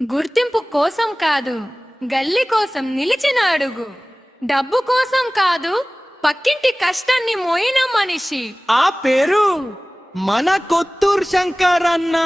గుర్తింపు కోసం కాదు, గల్లి కోసం నిలిచిన అడుగు. డబ్బు కోసం కాదు, పక్కింటి కష్టాన్ని మోయిన మనిషి. ఆ పేరు మన కొత్తూరు శంకర్ అన్న.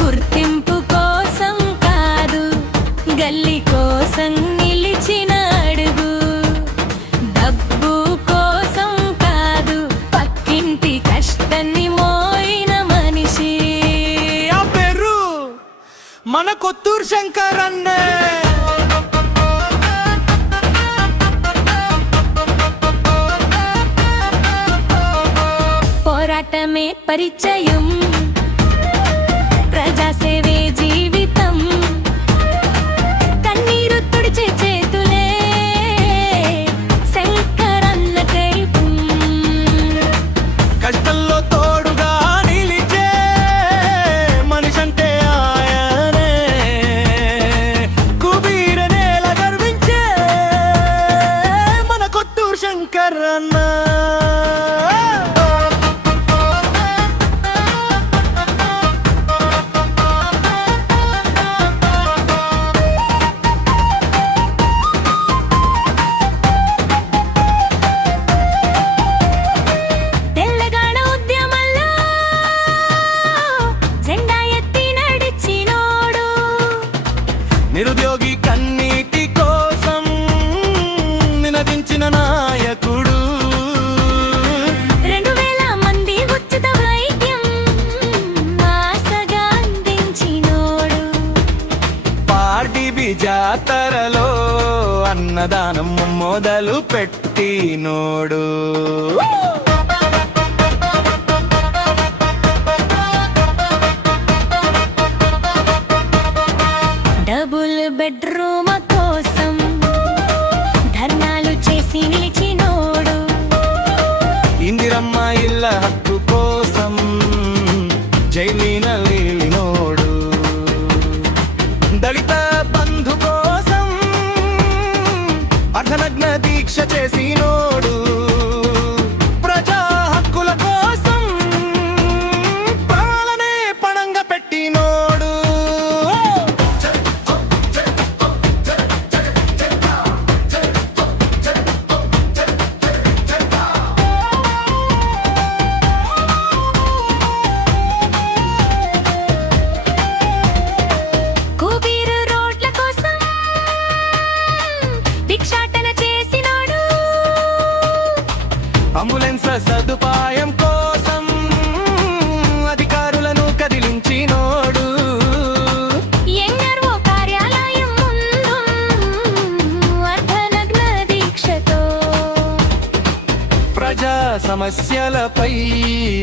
గుర్తింపు కోసం కాదు, గల్లి కోసం నిలిచిన అడుగు. డబ్బు కోసం కాదు, పక్కింటి కష్టాన్ని మోయిన మనిషి. ఆ పేరు మన కొత్తూరు శంకర్ అన్నే. పోరాటమే పరిచయం, ప్రజాసేవే జీవితం. కన్నీరు తుడిచే చేతులే శంకరన్న కైపు. కష్టంలో తోడుగా నిలిచే మనిషంటే ఆయనే. కుబీర నేల గర్వించే మన కొత్తూరు శంకర్ అన్న. తెల్లగాడ ఉద్యమంలో జెండా ఎత్తి నడిచినోడు. నిరుద్యోగి కన్నీటి కోసం నినదించిన నాయకుడు. 2000 మంది ఉచిత వైద్యం ఆశగా అందించినోడు. పార్టీబీ జాతరలో అన్నదానం మొదలు పెట్టినోడు. డబుల్ బెడ్రూమ్ కోసం ధర్నాలు చేసి నిలిచినోడు. ఇందిరమ్మ ఇళ్ళ హక్కు కోసం జైలీన లేలినోడు. దళిత బంధు కోసం అర్ధనగ్న దీక్ష చేసినోడు. ప్రజా హక్కుల కోసం ప్రాణాలనే పణంగా పెట్టినోడు. కుబీరు రోడ్ల కోసం భిక్షాటన చేసినోడు. అంబులెన్స్ సదుపాయం కోసం అధికారులను కదిలించినోడు. ఎంఆర్ఓ కార్యాలయం ముందు అర్ధనగ్న దీక్షతో ప్రజా సమస్యలపై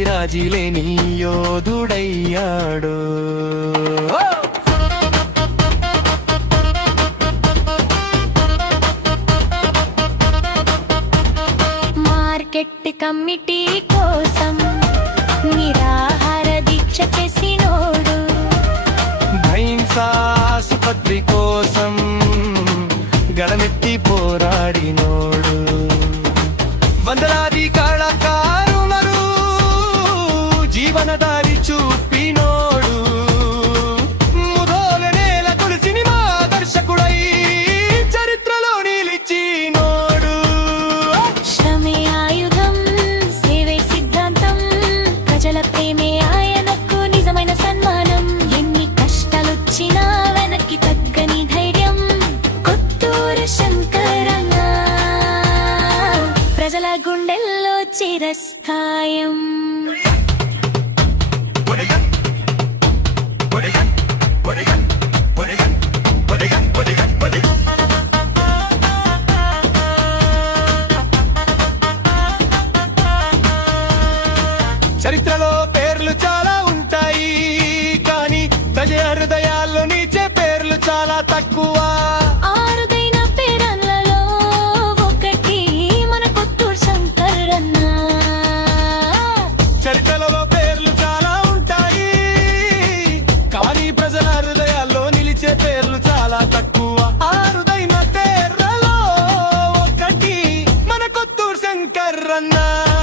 రాజీలేని యోధుడయ్యాడు. మార్కెట్ కమిటీ కోసం నిరాహార దీక్ష చేసినోడు. భైంసాసుపత్రి కోసం గడమెత్తి పోరాడినోడు. వందలాది కళాకారులను జీవనదారి చూపినోడు. అన్నా